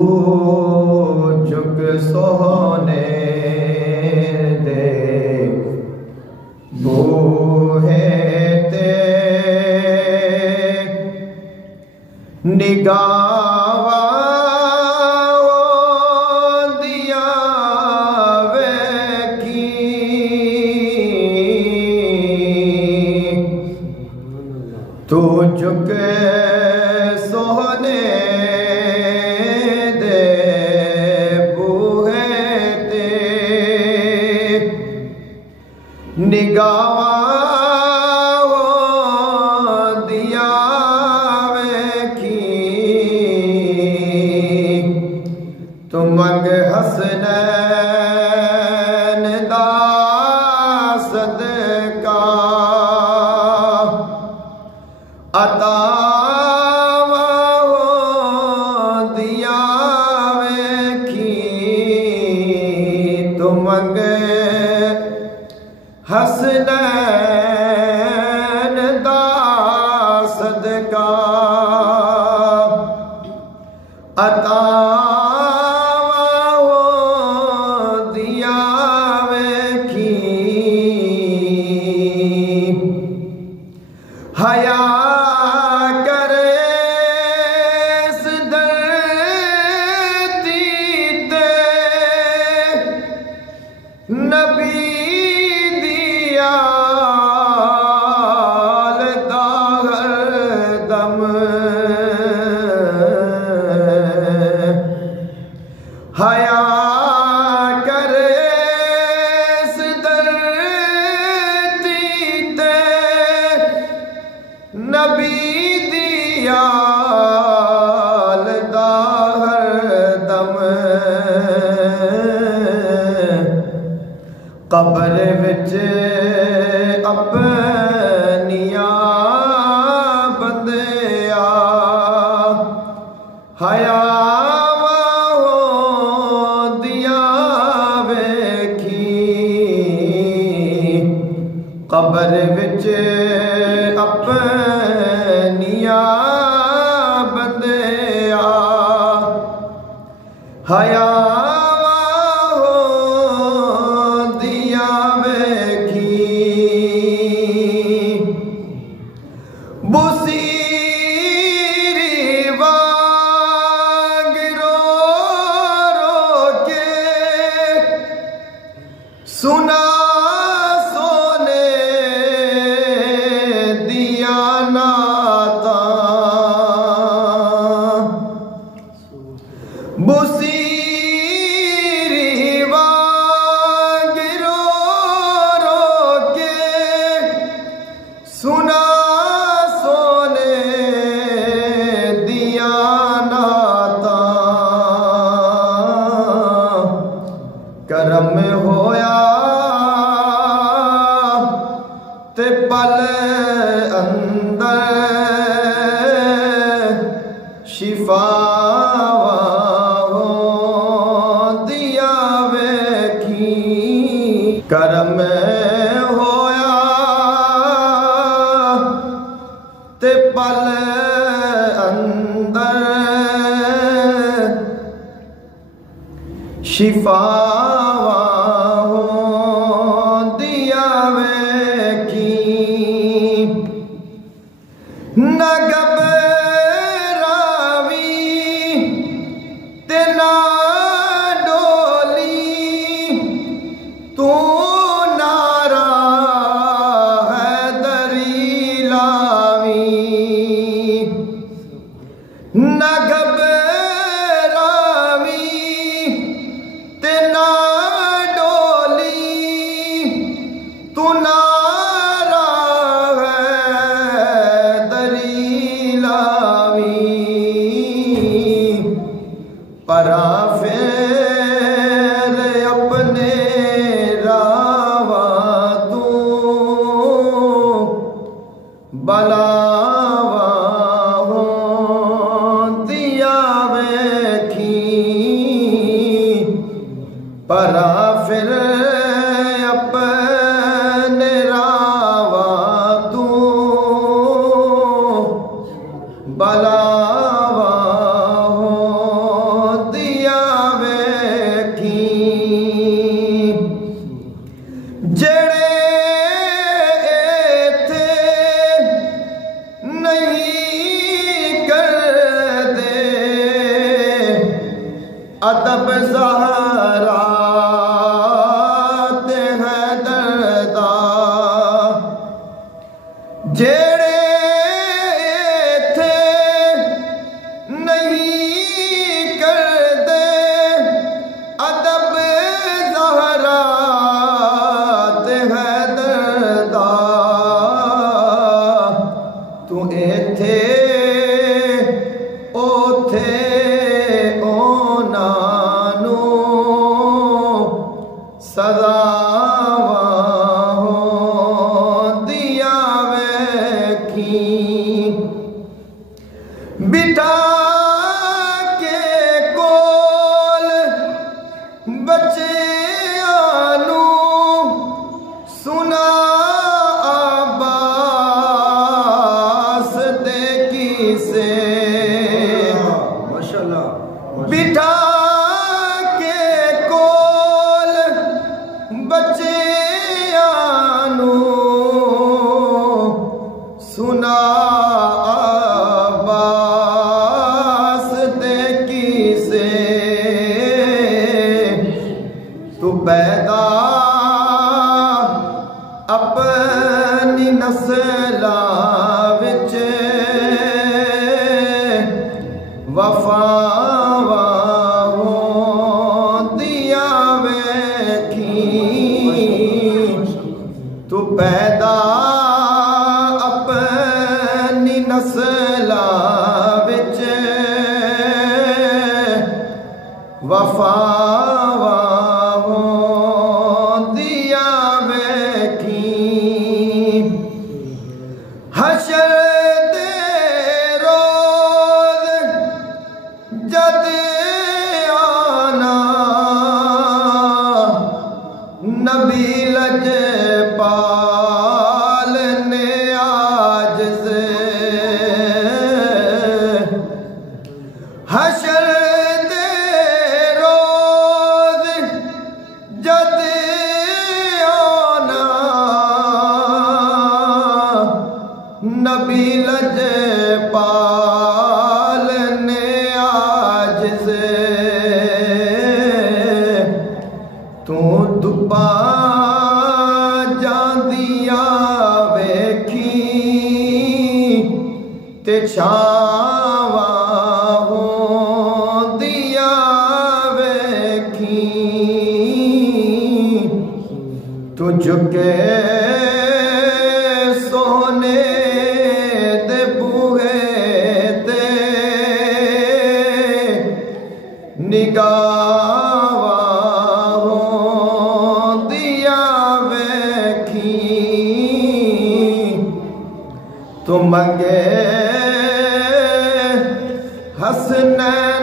झुक सोने दे बूहे ते निगावा दिया वेखी तू झुक सोने निगावा दिया वेखी तू मंग हसनैन दा सदका अता दिया वेखी तू मंग हसनैन दा सदका अता दिया वेखी हया करे इस धरती ते नबी हया करे इस धरती ते नबी दिया दा हरदम कब्र विच अपनिया बंदिया हया कब्र विच अपनिया बंदिया हया दिया वेखी बुसीरी वांग रो रो के सुना बुसीरी वांग रो रो के सुना सोने दिया नाता करम होया ते पल अंदर शिफा करम होया ते पल अंदर शिफा दिया वेखी न घबरावी ते ना डोली तू न घबरावी ते ना डोली तू नारा है दरी लावी परा फेर अपने रावा तू बला परा फिर अपने रावा तू बलावा हो अदब ज़हरा ते हैदरदा जेड़े थे नहीं करदे अदब ज़हरा ते हैदरदा तू इत्थे ओथे सदावां होंदियां वेखी बिठा के कोल बच्चियां नूं सुना अब्बास दे किसे माशाअल्लाह बिठा बच्चियां नूं सुना अब्बास दे किसे तू पैदा अपनी नस्ला विच वफावा तू पैदा अपनी नस्ला विच वफावा होंदियां वेखी हशर दे रोज़ जद आना नबी लजपाल ने आजिज़ हशर दे रोज़ जद आना नबी लजपाल ने आजिज़ तू दुबा ते छावां होंदियां वेखी तू झुके सोने दे बूहे ते निगाहां होंदियां वेखी तू मंगे हसनैन